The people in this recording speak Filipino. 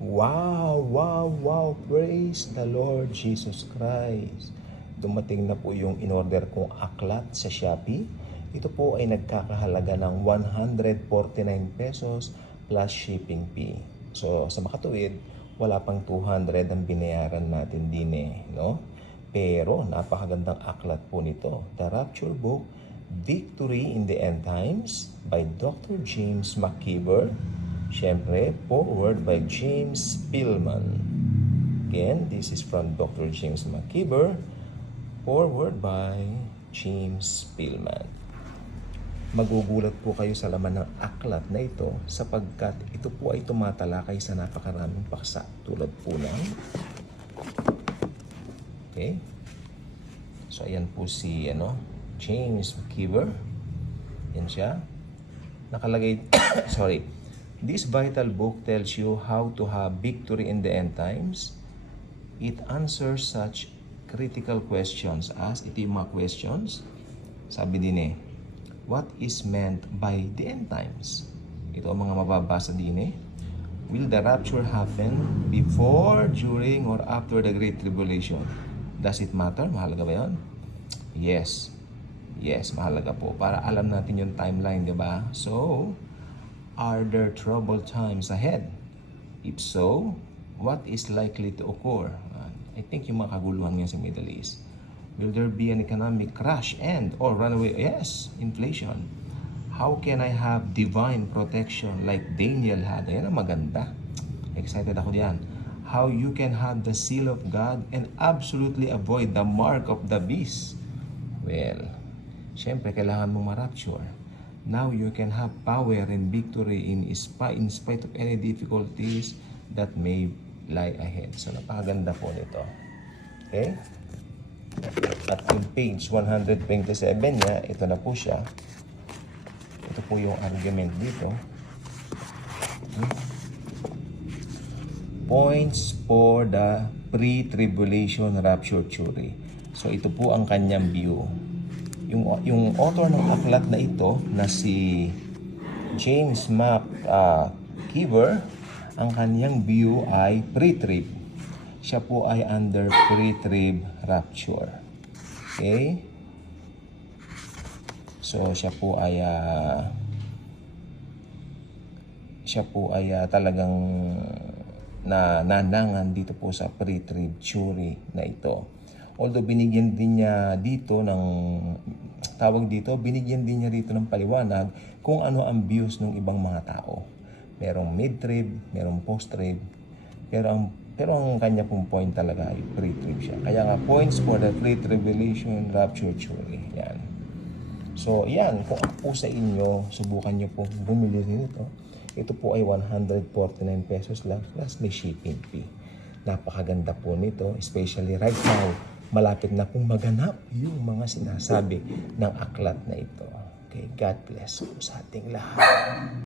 Wow, wow, wow! Praise the Lord Jesus Christ! Dumating na po yung in-order kong aklat sa Shopee. Ito po ay nagkakahalaga ng 149 pesos plus shipping fee. So, sa makatuwid, wala pang 200 ang binayaran natin din no? Pero, napakagandang aklat po nito. The Rapture Book, Victory in the End Times by Dr. James McKeever. Siyempre, foreword by James Spillman. Again, this is from Dr. James McKeever. Foreword by James Spillman. Magugulat po kayo sa laman ng aklat na ito sapagkat ito po ay tumatalakay sa napakaraming paksa tulad po ng okay. So ayan po si James McKeever. Yan siya. Nakalagay sorry. This vital book tells you how to have victory in the end times. It answers such critical questions as ito yung mga questions. Sabi din what is meant by the end times? Ito ang mga mababasa din Will the rapture happen before, during, or after the Great Tribulation? Does it matter? Mahalaga ba yun? Yes. Yes, mahalaga po. Para alam natin yung timeline, di ba? So, are there troubled times ahead? If so, what is likely to occur? I think yung mga kaguluhan ngayon sa Middle East. Will there be an economic crash and or runaway? Yes, inflation. How can I have divine protection like Daniel had? Ayan ang maganda. Excited ako diyan. How you can have the seal of God and absolutely avoid the mark of the beast? Well, syempre kailangan mo ma-rapture. Now you can have power and victory in spite of any difficulties that may lie ahead. So, napakaganda po nito. Okay? At yung page 127 niya, ito na po siya. Ito po yung argument dito. Points for the pre-tribulation rapture theory. So, ito po ang kanyang view. Yung author ng aklat na ito na si James McKeever, ang kanyang view ay pre-trib. Siya po ay under pre-trib rapture. Okay? So siya po ay talagang nanangan dito po sa pre-trib theory na ito. Although binigyan din niya dito ng binigyan din niya dito ng paliwanag kung ano ang views ng ibang mga tao. Merong mid-trib, merong post-trib. Pero ang kanya pong point talaga ay pre-trib siya. Kaya nga, points for the pre-tribulation rapture theory. Yan. So, yan. Kung po sa inyo, subukan nyo po bumili rin ito. Ito po ay 149 pesos lang plus may shipping fee. Napakaganda po nito, especially right now. Malapit na pong maganap yung mga sinasabi ng aklat na ito. Okay, God bless po sa ating lahat.